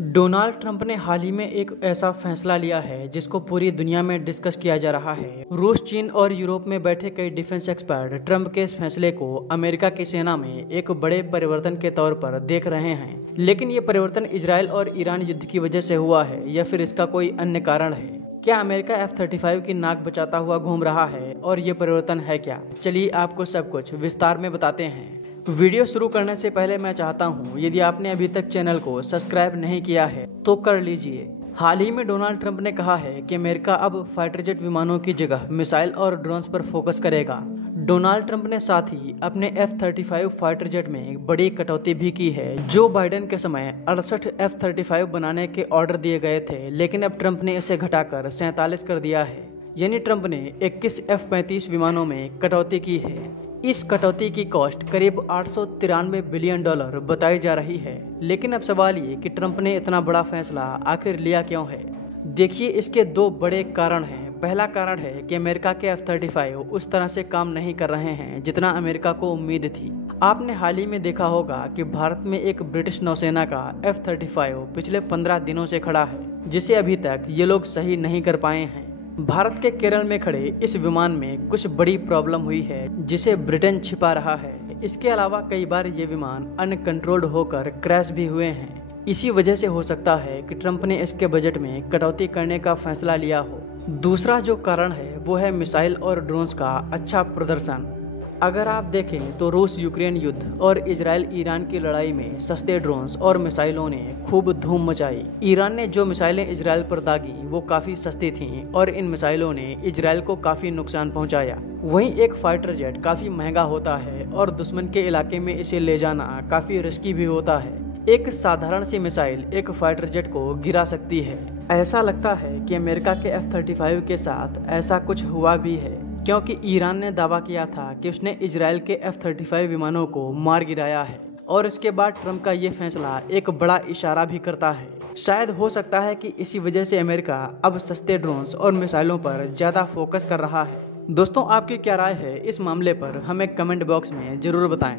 Donald Trump ने हाल ही में एक ऐसा फैसला लिया है जिसको पूरी दुनिया में डिस्कस किया जा रहा है। रूस, चीन और यूरोप में बैठे कई डिफेंस एक्सपर्ट ट्रंप के इस फैसले को अमेरिका की सेना में एक बड़े परिवर्तन के तौर पर देख रहे हैं। लेकिन ये परिवर्तन इजरायल और ईरान युद्ध की वजह से हुआ है या फिर इसका कोई अन्य कारण है? क्या अमेरिका F-35 की नाक बचाता हुआ घूम रहा है और ये परिवर्तन है क्या? चलिए आपको सब कुछ विस्तार में बताते हैं। वीडियो शुरू करने से पहले मैं चाहता हूं, यदि आपने अभी तक चैनल को सब्सक्राइब नहीं किया है तो कर लीजिए। हाल ही में डोनाल्ड ट्रंप ने कहा है कि अमेरिका अब फाइटर जेट विमानों की जगह मिसाइल और ड्रोन्स पर फोकस करेगा। डोनाल्ड ट्रंप ने साथ ही अपने F-35 फाइटर जेट में बड़ी कटौती भी की है। जो बाइडेन के समय 68 F-35 बनाने के ऑर्डर दिए गए थे, लेकिन अब ट्रंप ने इसे घटाकर 47 कर दिया है। यानी ट्रंप ने 21 F-35 विमानों में कटौती की है। इस कटौती की कॉस्ट करीब $893 बिलियन बताई जा रही है। लेकिन अब सवाल ये कि ट्रंप ने इतना बड़ा फैसला आखिर लिया क्यों है? देखिए, इसके दो बड़े कारण हैं। पहला कारण है कि अमेरिका के F-35 उस तरह से काम नहीं कर रहे हैं जितना अमेरिका को उम्मीद थी। आपने हाल ही में देखा होगा कि भारत में एक ब्रिटिश नौसेना का F-35 पिछले 15 दिनों से खड़ा है, जिसे अभी तक ये लोग सही नहीं कर पाए हैं। भारत के केरल में खड़े इस विमान में कुछ बड़ी प्रॉब्लम हुई है जिसे ब्रिटेन छिपा रहा है। इसके अलावा कई बार ये विमान अनकंट्रोल्ड होकर क्रैश भी हुए हैं। इसी वजह से हो सकता है कि ट्रंप ने इसके बजट में कटौती करने का फैसला लिया हो। दूसरा जो कारण है वो है मिसाइल और ड्रोन्स का अच्छा प्रदर्शन। अगर आप देखें तो रूस यूक्रेन युद्ध और इजराइल ईरान की लड़ाई में सस्ते ड्रोन्स और मिसाइलों ने खूब धूम मचाई। ईरान ने जो मिसाइलें इजराइल पर दागी वो काफ़ी सस्ती थीं और इन मिसाइलों ने इजराइल को काफ़ी नुकसान पहुंचाया। वहीं एक फाइटर जेट काफ़ी महंगा होता है और दुश्मन के इलाके में इसे ले जाना काफ़ी रिस्की भी होता है। एक साधारण सी मिसाइल एक फाइटर जेट को गिरा सकती है। ऐसा लगता है कि अमेरिका के F-35 के साथ ऐसा कुछ हुआ भी है, क्योंकि ईरान ने दावा किया था कि उसने इजराइल के F-35 विमानों को मार गिराया है। और इसके बाद ट्रंप का ये फैसला एक बड़ा इशारा भी करता है। शायद हो सकता है कि इसी वजह से अमेरिका अब सस्ते ड्रोन्स और मिसाइलों पर ज़्यादा फोकस कर रहा है। दोस्तों, आपकी क्या राय है इस मामले पर? हमें कमेंट बॉक्स में ज़रूर बताएं।